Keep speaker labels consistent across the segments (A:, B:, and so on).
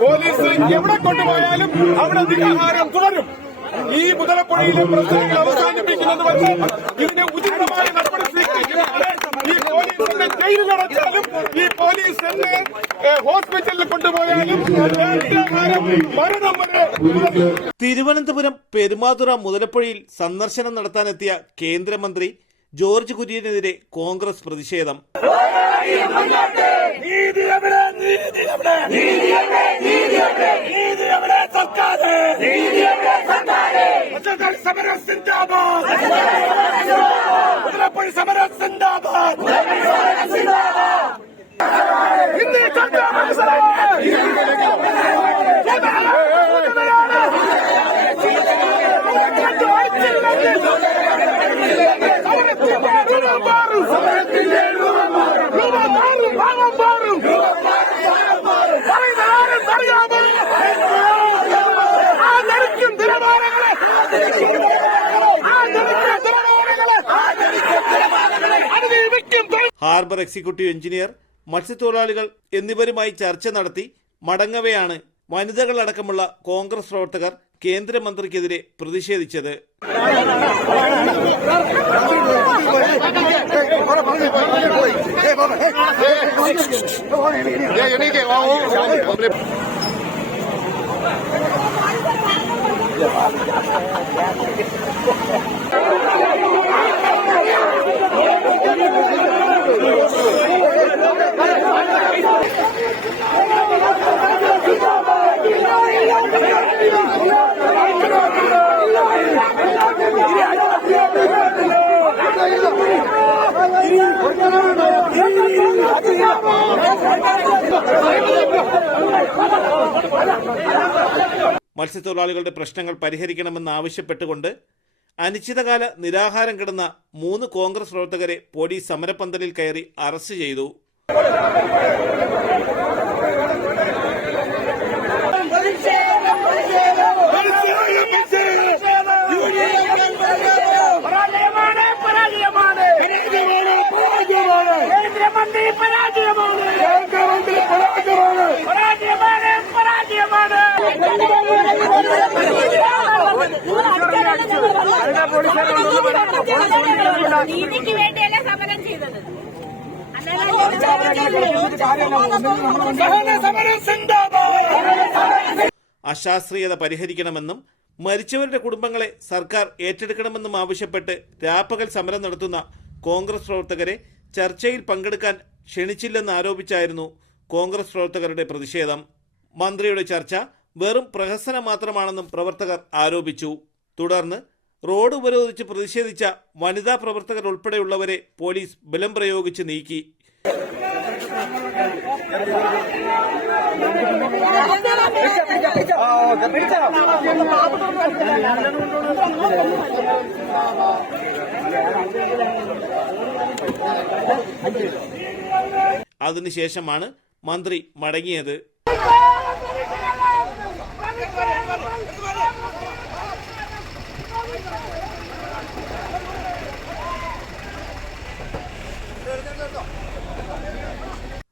A: Police എവിടെ കൊണ്ടുപോയാലും അവിടെ നിരാഹാരം തുടരും. ഈ മുതലപ്പുഴയിലെ പ്രശ്നങ്ങൾ അവസാനിപ്പിക്കുന്നത് വരെ ഇതിന്റെ ഉചിതമായ നടപടി സ്വീകരിക്കുന്നതാണ് ഈ പോലീസിന്റെ ജയിലിലടച്ചാലും ഈ പോലീസ് എന്നെ ഹോസ്പിറ്റലിൽ കൊണ്ടുപോയാലും നിരാഹാരം മരണം വരെ
B: തിരുവനന്തപുരം പെരുമാതുറ മുതലപ്പുഴയിൽ സന്ദർശനം നടത്താനെത്തിയ കേന്ദ്രമന്ത്രി ജോർജ് കുര്യനെതിരെ കോൺഗ്രസ് പ്രതിഷേധം.
A: നീതി എവിടെ നീതി എവിടെ നീതി എവിടെ നീതി എവിടെ നീതി എവിടെ സർക്കാര് നീതി എവിടെ സർക്കാര് മുതൽ സമരം സിന്ദാബാദ് മുതലപ്പുഴ സമരം സിന്ദാബാദ് ഇന്ന് കണ്ട സമരത്തിന്റെ രൂപം മാറും രൂപം മാറും ഭാവം മാറും
B: ഹാർബർ എക്സിക്യൂട്ടീവ് എഞ്ചിനീയർ മത്സ്യത്തൊഴിലാളികൾ എന്നിവരുമായി ചർച്ച നടത്തി മടങ്ങവെയാണ് വനിതകളടക്കമുള്ള കോൺഗ്രസ് പ്രവർത്തകർ കേന്ദ്രമന്ത്രിക്കെതിരെ പ്രതിഷേധിച്ചത്. മത്സ്യത്തൊഴിലാളികളുടെ പ്രശ്നങ്ങൾ പരിഹരിക്കണമെന്നാവശ്യപ്പെട്ടുകൊണ്ട് അനിശ്ചിതകാല നിരാഹാരം കിടന്ന മൂന്ന് കോൺഗ്രസ് പ്രവർത്തകരെ പോലീസ് സമരപ്പന്തലിൽ കയറി അറസ്റ്റ് ചെയ്തു.
A: കേന്ദ്രമന്ത്രി പരാജയമാണ് കേന്ദ്രമന്ത്രി പരാജയമാണ് പരാജയമാണ് പരാജയമാണ്
C: നീതിക്ക് വേണ്ടിയല്ല സമരം ചെയ്തത്?
A: സഹന സമരം സിന്ദാബാദ്.
B: അശാസ്ത്രീയത പരിഹരിക്കണമെന്നും മരിച്ചവരുടെ കുടുംബങ്ങളെ സർക്കാർ ഏറ്റെടുക്കണമെന്നും ആവശ്യപ്പെട്ട് രാപ്പകൽ സമരം നടത്തുന്ന കോൺഗ്രസ് പ്രവർത്തകരെ ചർച്ചയിൽ പങ്കെടുക്കാൻ ക്ഷണിച്ചില്ലെന്ന് ആരോപിച്ചായിരുന്നു കോൺഗ്രസ് പ്രവർത്തകരുടെ പ്രതിഷേധം. മന്ത്രിയുടെ ചർച്ച വെറും പ്രഹസനം മാത്രമാണെന്നും പ്രവർത്തകർ ആരോപിച്ചു. തുടർന്ന് റോഡ് ഉപരോധിച്ച് പ്രതിഷേധിച്ച വനിതാ പ്രവർത്തകർ ഉൾപ്പെടെയുള്ളവരെ പോലീസ് ബലം പ്രയോഗിച്ച് നീക്കി. അതിനുശേഷമാണ് മന്ത്രി മടങ്ങിയത്.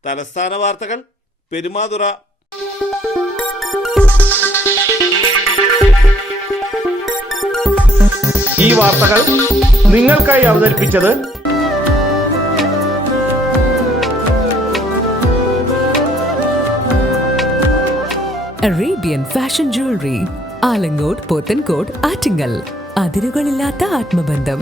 B: തലസ്ഥാന വാർത്തകൾ പെരുമാതുറ.
D: ഈ വാർത്തകൾ നിങ്ങൾക്കായി അവതരിപ്പിച്ചത്
E: Arabian fashion jewellery Alangode Pothencode Attingal അതിരുകളില്ലാത്ത ആത്മബന്ധം.